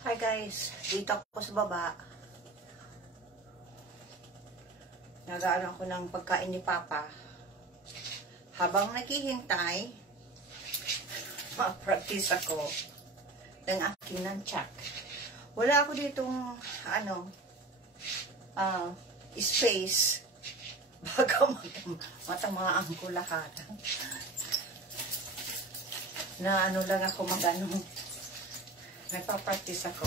Hi guys, dito ako sa baba. Nag-aano ako ng pagkain ni Papa. Habang naghihintay, ma-practice ako ng aking nunchuck. Wala ako ditong space. Baka matamaan ko lahat. Na ano lang ako nagpa-practice ako.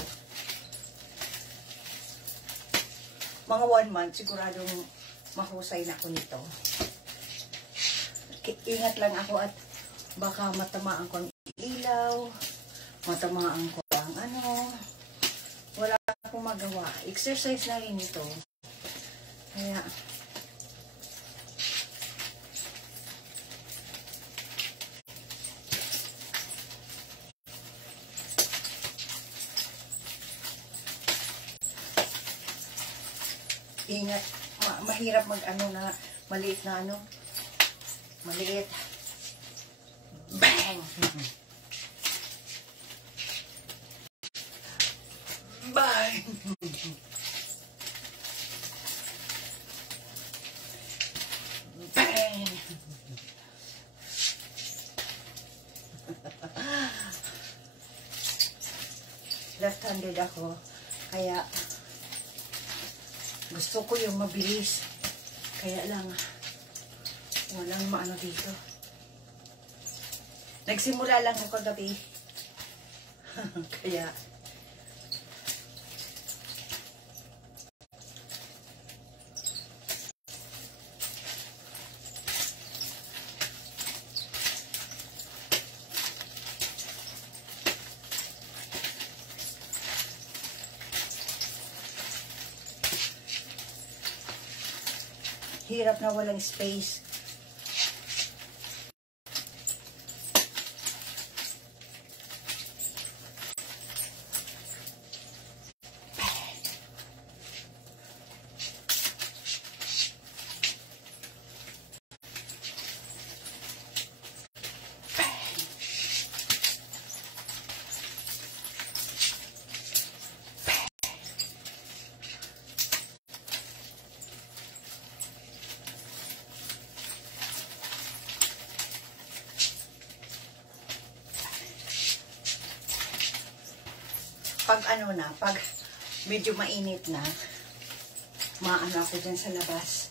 Mga 1 month, siguradong mahusay na ako nito. Ingat lang ako at baka matamaan ko ang ilaw, matamaan ko ang wala akong magawa. Exercise na rin ito. Kaya, ingat, mahirap maliit na maliit. Bang! Bang! Bang! Left-handed ako, kaya gusto ko yung mabilis. Kaya lang, walang maano dito. Nagsimula lang ako kagabi. Kaya, hirap na walang space. Pag medyo mainit na, maano ako dyan sa labas,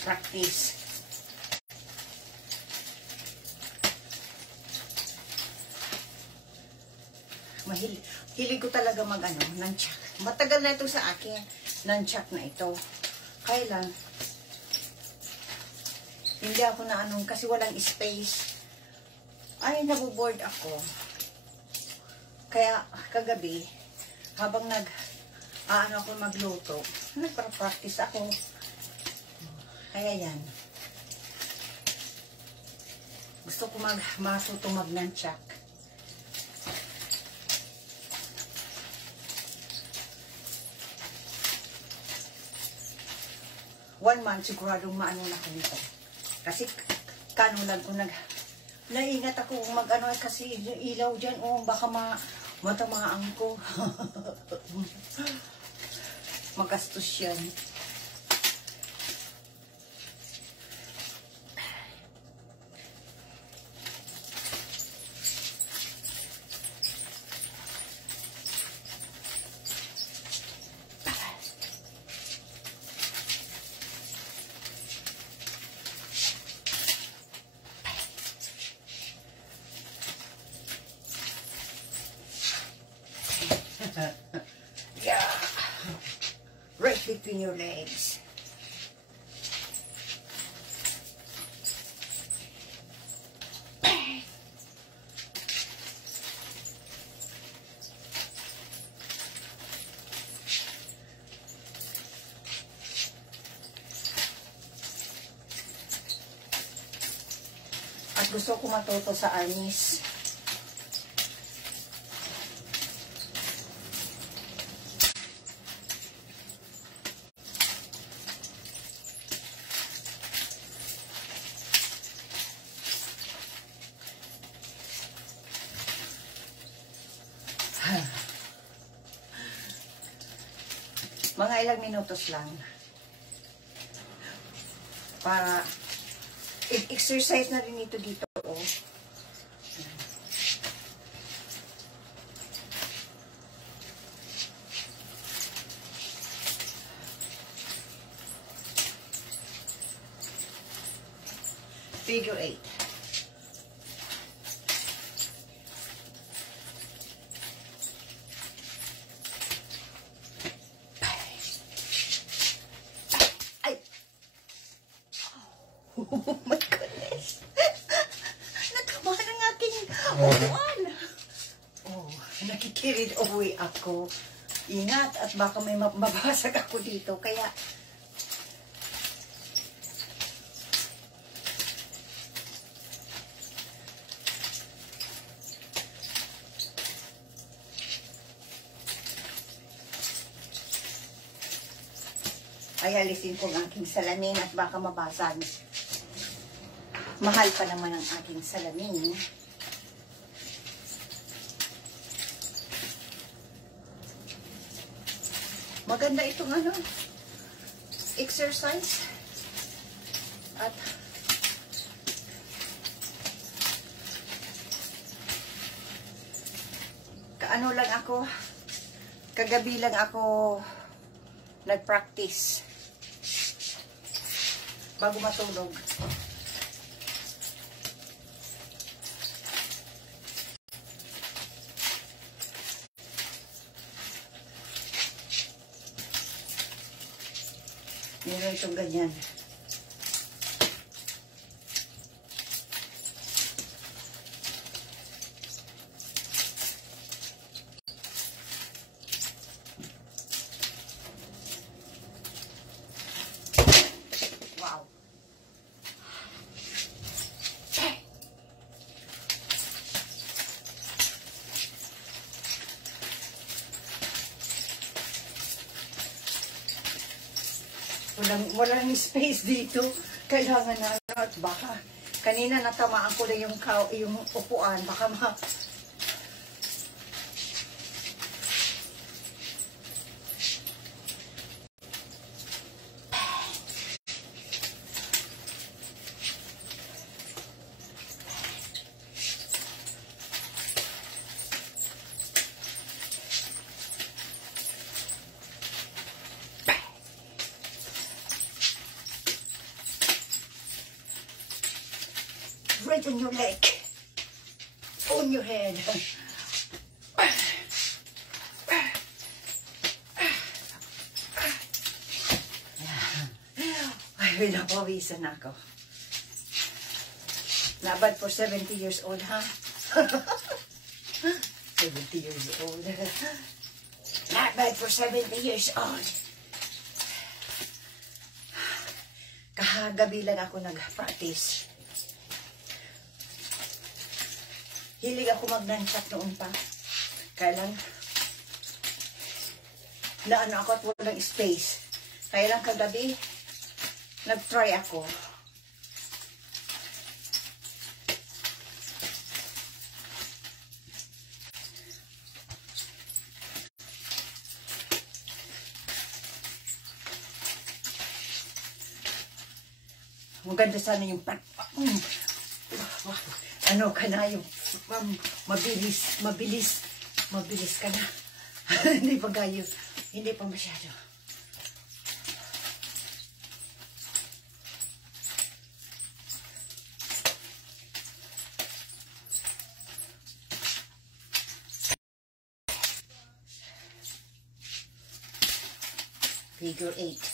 practice. Hilig ko talaga nunchuck. Matagal na ito sa akin, nunchuck na ito. Kaya lang, hindi ako kasi walang space. Ay, naboboard ako. Kaya kagabi, habang ako magluto, nagpa-practice ako. Kaya yan. Gusto ko matuto mag-nunchuck. One month, siguradong maano na ako nito. Kasi kanulan ko naingat ako kasi ilaw dyan, baka matamaan ko. Magastos yan. Yeah, right between your legs. At gusto ko matuto sa anis. Mga ilang minutos lang. Para exercise na rin ito dito, oh. Figure 8. Ay! Oh my goodness! Natama ng aking upuan! Oh, nakikirid away ako. Ingat at baka may mabasag ako dito. Kaya, ay alisin ko ang aking salamin at baka mabasag. Mahal pa naman ang aking salamin. Maganda itong ano, exercise. At kaano lang ako, kagabi lang ako nag-practice bago matulog. Meron itong ganyan. Wow. Walang space dito. Kailangan na at baka kanina natamaan ko na yung upuan. Baka right on your leg, on your head. Ay, pinapawisan ako. Not bad for 70 years old, ha? 70 years old. Not bad for 70 years old. Kahagabi lang ako nag-practice. Hilig ako mag-nunchuck noon pa. Kaya lang, naano ako at walang space. Kaya lang kagabi, nag-try ako. Maganda sana yung ano ka na yung mabilis ka na. Hindi pa gayo, hindi pa masyado. Figure 8.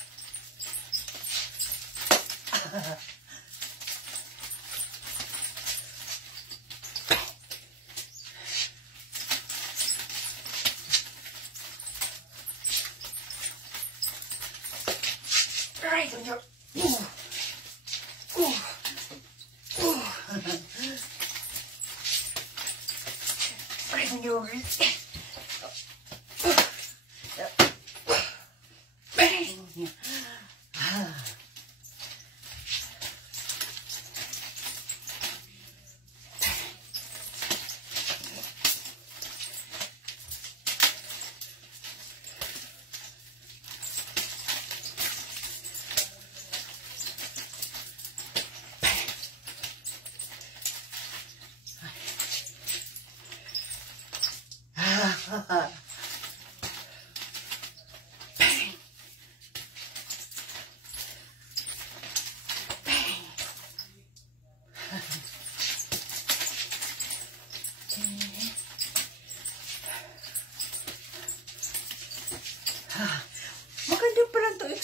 Right on your right on your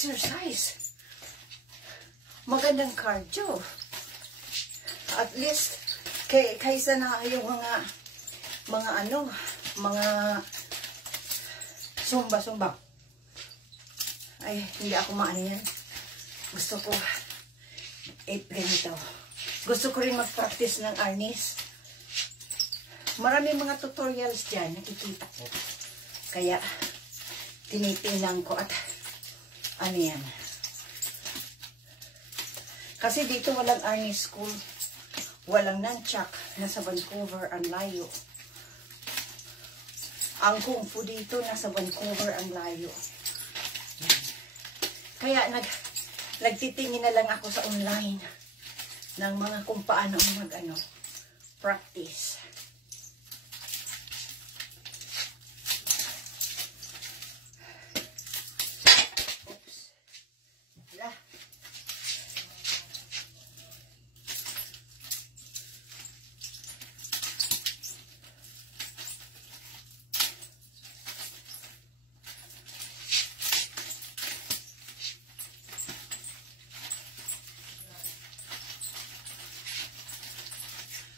exercise. Magandang cardio. At least, kaysa na yung mga sumba. Ay, hindi ako maano yan. Gusto ko, ganito. Gusto ko rin mag-practice ng arnis. Maraming mga tutorials dyan, nakikita ko. Kaya, tinitingnan ko at, ano yan. Kasi dito walang arnis school. Walang nunchuck. Nasa Vancouver, ang layo. Ang kung fu dito, nasa Vancouver, ang layo. Yan. Kaya, nagtitingin na lang ako sa online ng mga kung paano practice. Oops. Wala.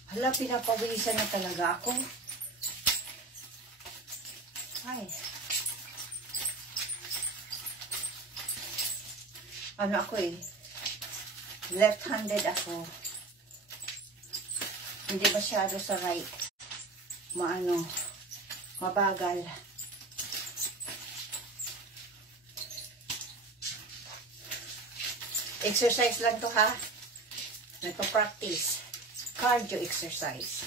Hala, pinapawisan na talaga ako. Ay. Ano ako eh. Left-handed ako. Hindi masyado sa right. Mabagal. Exercise lang to ha. Nagpa-practice. Cardio exercise.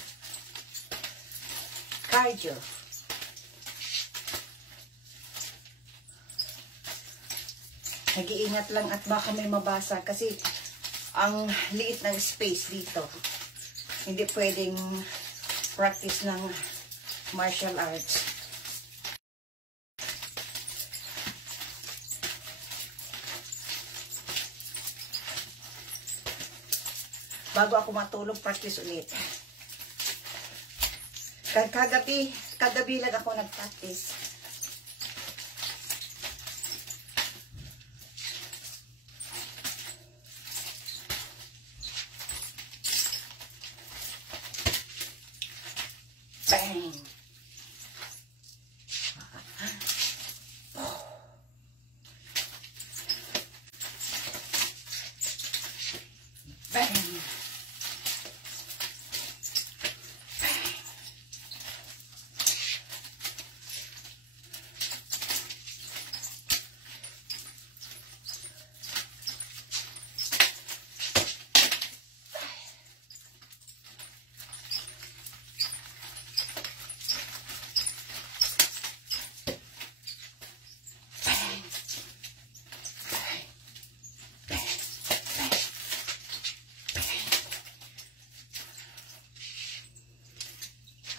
Cardio. Nag-iingat lang at baka may mabasa kasi ang liit ng space dito. Hindi pwedeng practice ng martial arts. Bago ako matulog, practice ulit. Kagabi lang ako nag-practice. Bang! Bang!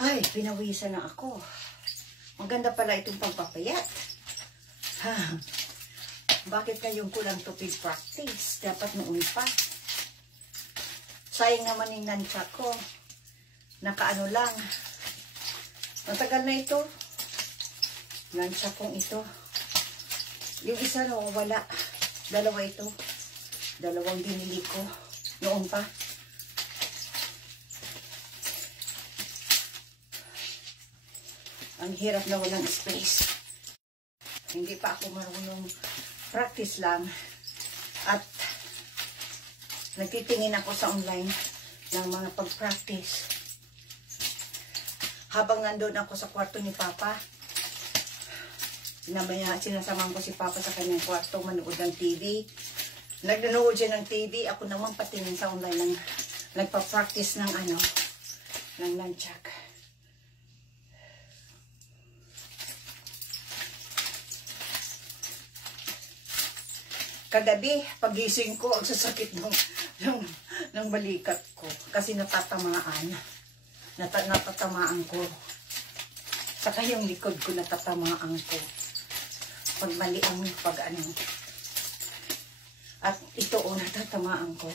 Ay, pinawisan na ako. Maganda pala itong pagpapayat. Ha, bakit ngayon ko lang ito practice? Dapat noon pa. Sayang naman yung nunchuck ko. Nakaano lang. Matagal na ito. Nunchuck kong ito. Yung isa wala. Dalawa ito. Dalawang binili ko. Noon pa. Ang hirap na walang space. Hindi pa ako marunong, practice lang. At nagtitingin ako sa online ng mga pag-practice. Habang nandun ako sa kwarto ni Papa, sinasamahan ko si Papa sa kanyang kwarto, manood ng TV. Nagdanood siya ng TV, ako naman patingin sa online ng nagpa-practice ng nunchuck. Kagabi, pagising ko, ang sasakit ng balikat ko. Kasi natatamaan. Natatamaan ko. Saka yung likod ko natatamaan ko. Pag mali ang pag-ano. At ito natatamaan ko.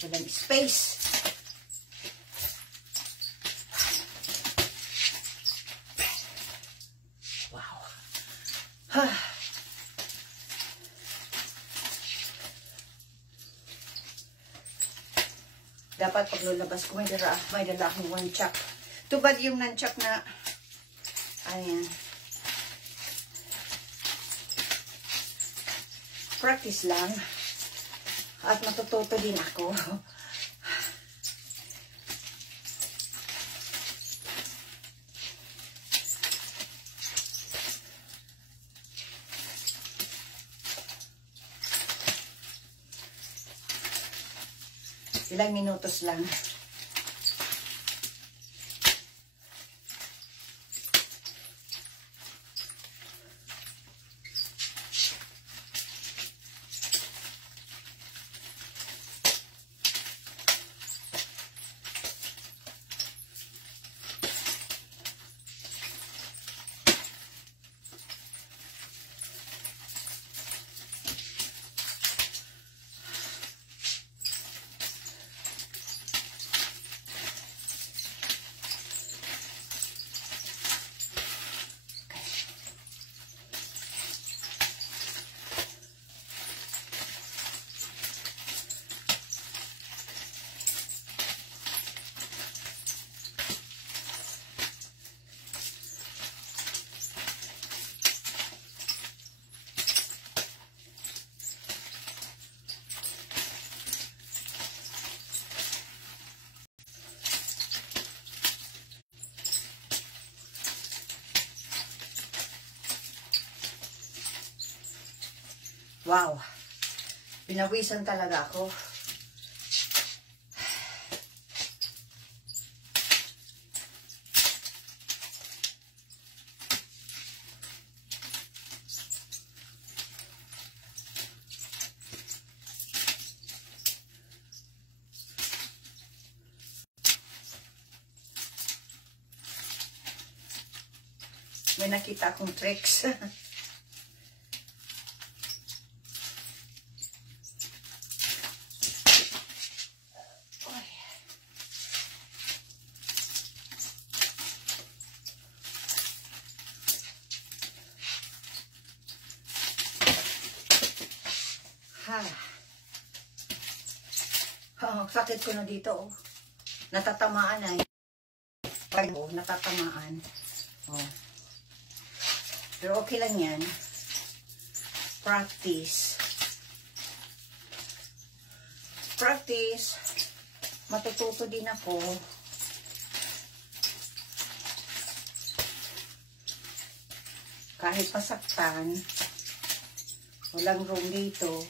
Walang space. Wow. Dapat pag lulabas ko, may dala akong nunchuck. Tubad yung nunchuck na, ayan. Practice lang. At matututo din ako. Ilang minutos lang. Wow. Pinawisan talaga ako. May nakita akong tricks. Sakit ko na dito, oh. Natatamaan na. Oh, natatamaan. Oh. Pero okay lang yan. Practice. Practice. Matututo din ako. Kahit masaktan, walang room dito.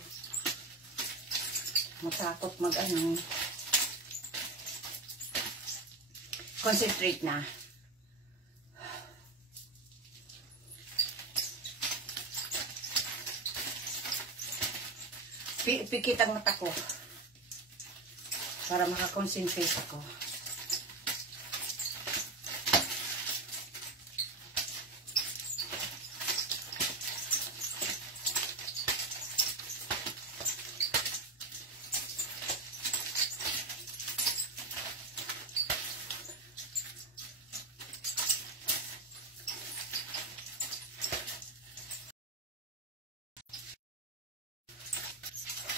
Matakot mag-ano. Concentrate na. Pikit ang mata ko. Para makakonsentrate ako.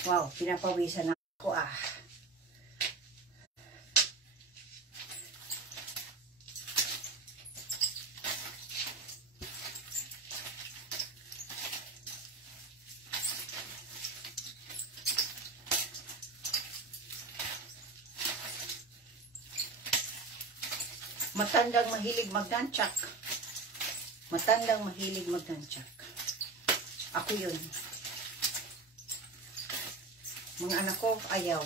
Wow, pinapawisan ako ah. Matandang mahilig mag-nunchuck. Matandang mahilig mag-nunchuck. Ako yun. Mga anak ko, ayaw.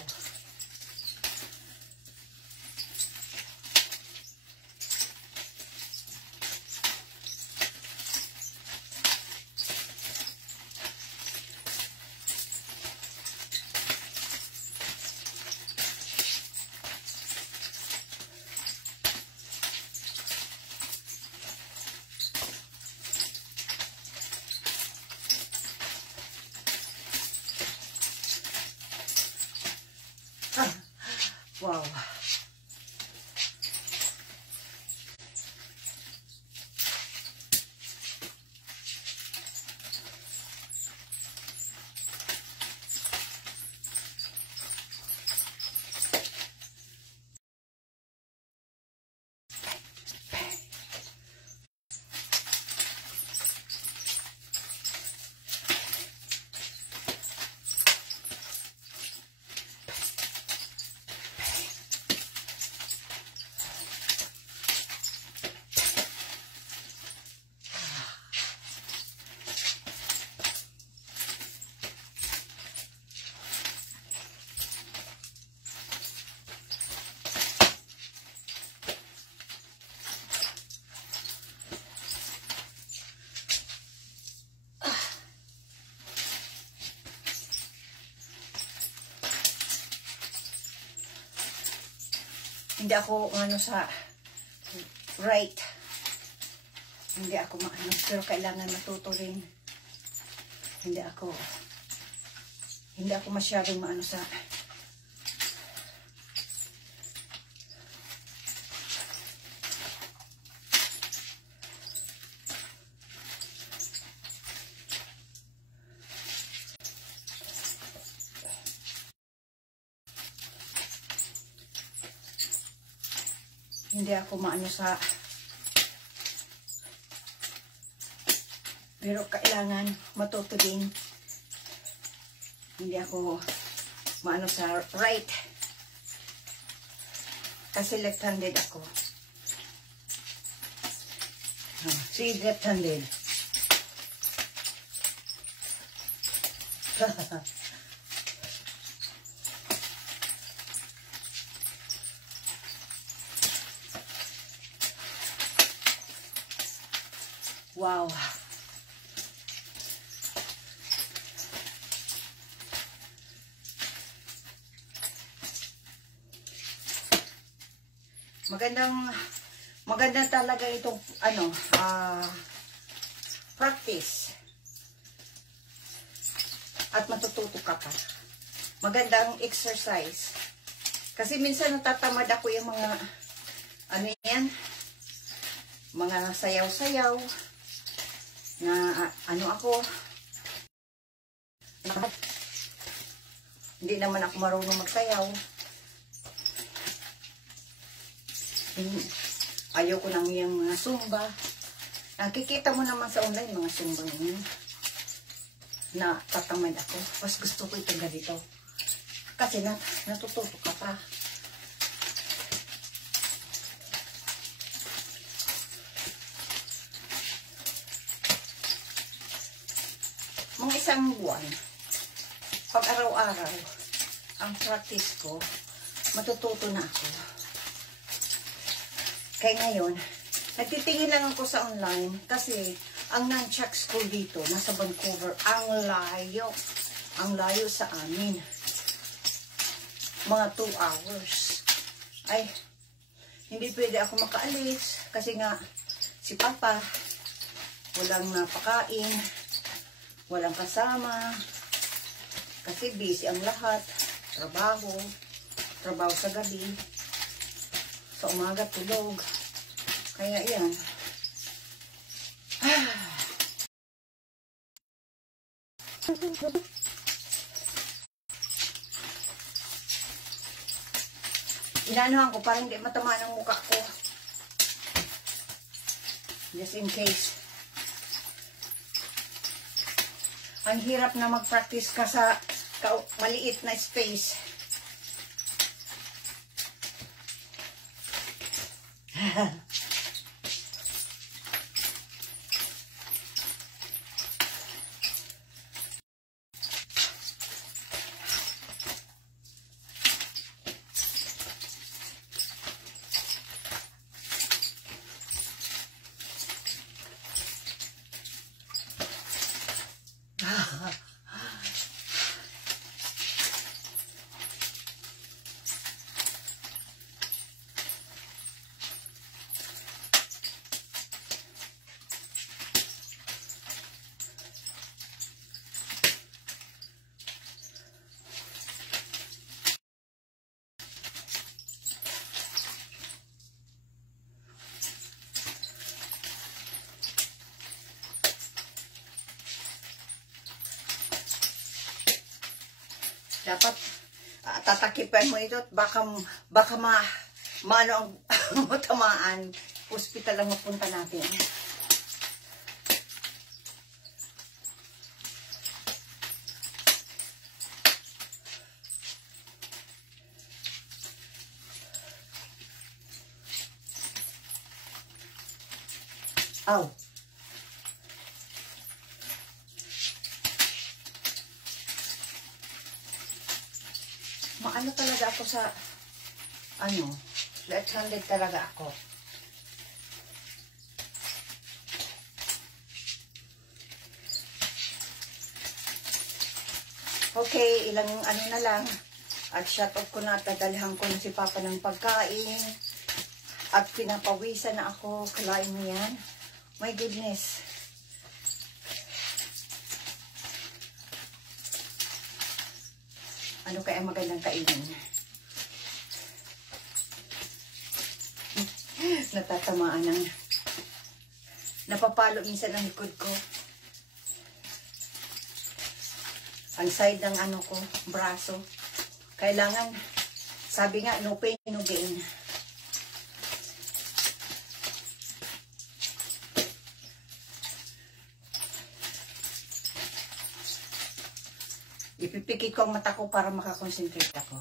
Wow. Hindi ako sa right. Hindi ako pero kailangan matuto rin. Hindi ako masyadong sa pero kailangan matuto din. Hindi ako sa right. Kasi left-handed ako. See, left-handed. Wow. Maganda talaga itong practice. At matututo ka pa. Magandang exercise. Kasi minsan natatamad ako yung mga mga sayaw-sayaw na ako. Hindi naman ako marunong magsayaw. Ayoko nang yung mga zumba. Nakikita mo naman sa online mga zumba ngayon. Na tatamad ako. Mas gusto ko itong ganito. Kasi natututo ka pa. Mga isang buwan, pag araw-araw, ang practice ko, matututo na ako. Kaya ngayon, nagtitingin lang ako sa online kasi ang nunchuck school dito, nasa Vancouver, ang layo. Ang layo sa amin. Mga 2 hours. Ay, hindi pwede ako makaalis kasi nga si Papa walang napakain, walang kasama kasi busy ang lahat. Trabaho sa gabi, sa umaga tulog. Kaya yan. Inaanohan ko para hindi matamaan ang mukha ko. Just in case. Ang hirap na mag-practice ka sa maliit na space. Dapat tatakipan mo ito at baka maano ang matamaan. Hospital ang mapunta natin. Aw. Maano talaga ako sa left-handed talaga ako. Okay, ilang na lang. At shut off ko na, dadalhan ko na si Papa ng pagkain. At pinapawisan na ako. Kalain mo yan. My goodness. Ano kaya magandang kainin? Natatamaan ng napapalo minsan ang likod ko. Ang side ng braso. Kailangan, sabi nga, no pain, no gain. Ipipikit ko ang mata ko para makakonsentrate ako.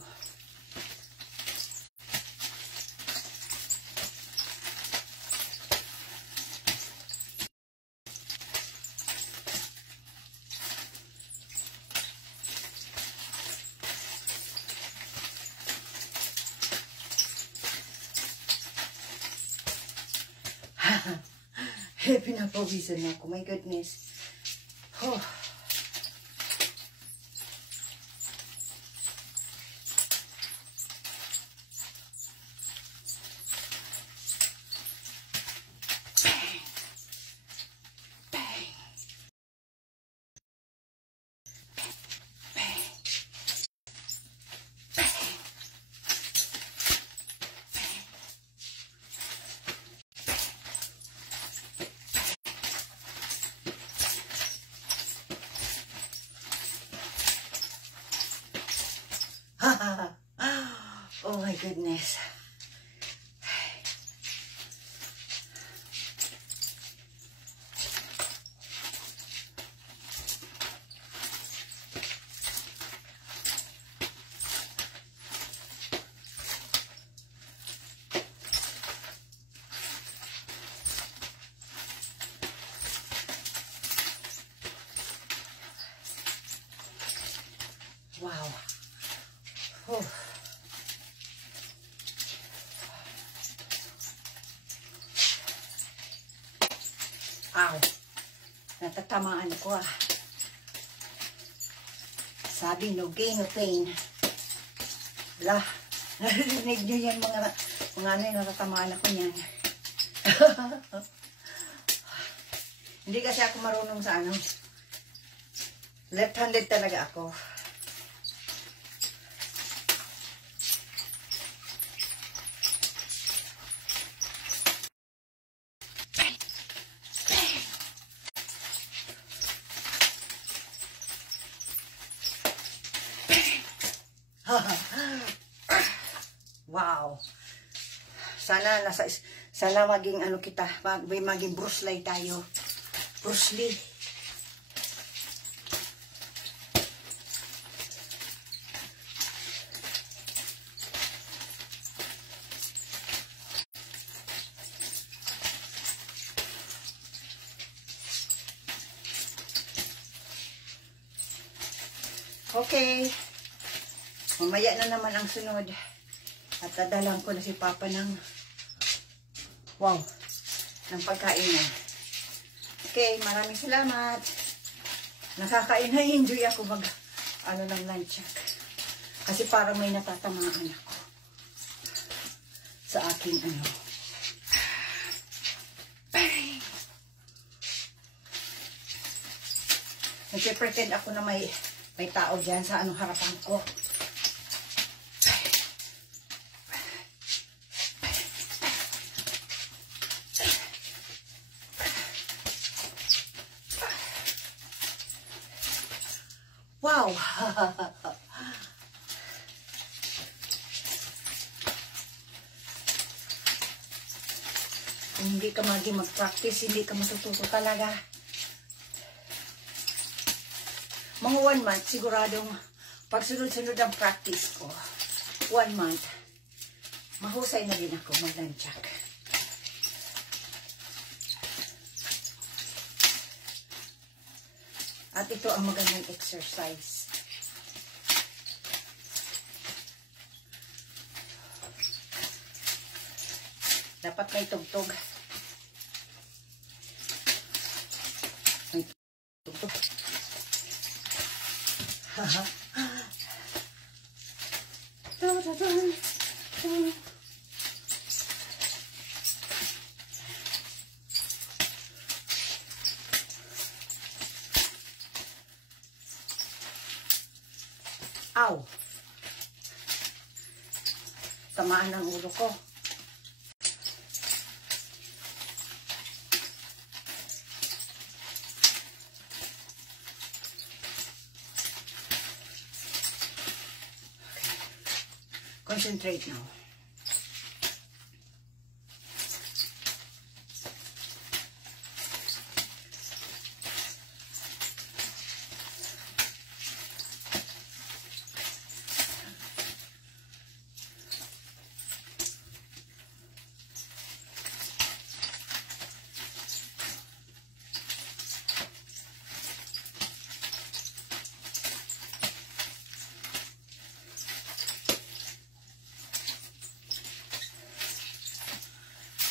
Pinapawisan na ako. My goodness. Oh. Oh my goodness. Wow. Oh. Ow. Natatamaan ko ah. Sabi no gain, no pain. Wala. Narinig nyo yan mga natatamaan ako niyan. Hindi kasi ako marunong sa left-handed talaga ako. Wow. Sana maging kita, maging Bruce Lee tayo. Bruce Lee. Okay. Mamaya na naman ang sunod. At dadalang ko na si Papa ng pagkain niya. Okay, maraming salamat. Nakaka-enjoy ako ng lunch. Kasi parang may natatamaan ako sa aking Nagpe-pretend ako na may tao dyan sa harapan ko. Wow! Kung hindi ka mag-practice, hindi ka matututo talaga. Mga 1 month, siguradong pag sunod-sunod ang practice ko, 1 month, mahusay na din ako mag-nunchuck. At ito ang magandang exercise. Dapat may tugtog. May tugtog. Ow! Tamaan ng ulo ko. Concentrate now.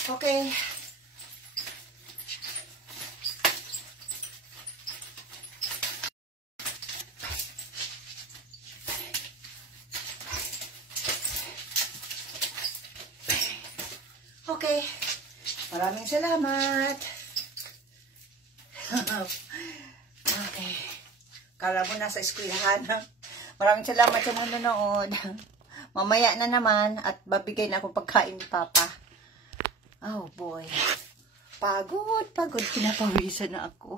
Okay. Okay. Maraming salamat. Okay. Kala mo nasa eskwelahan. Maraming salamat sa manonood. Mamaya na naman at babigay na akong pagkain ni Papa. Oh boy. Pagod. Pinapawisan na ako.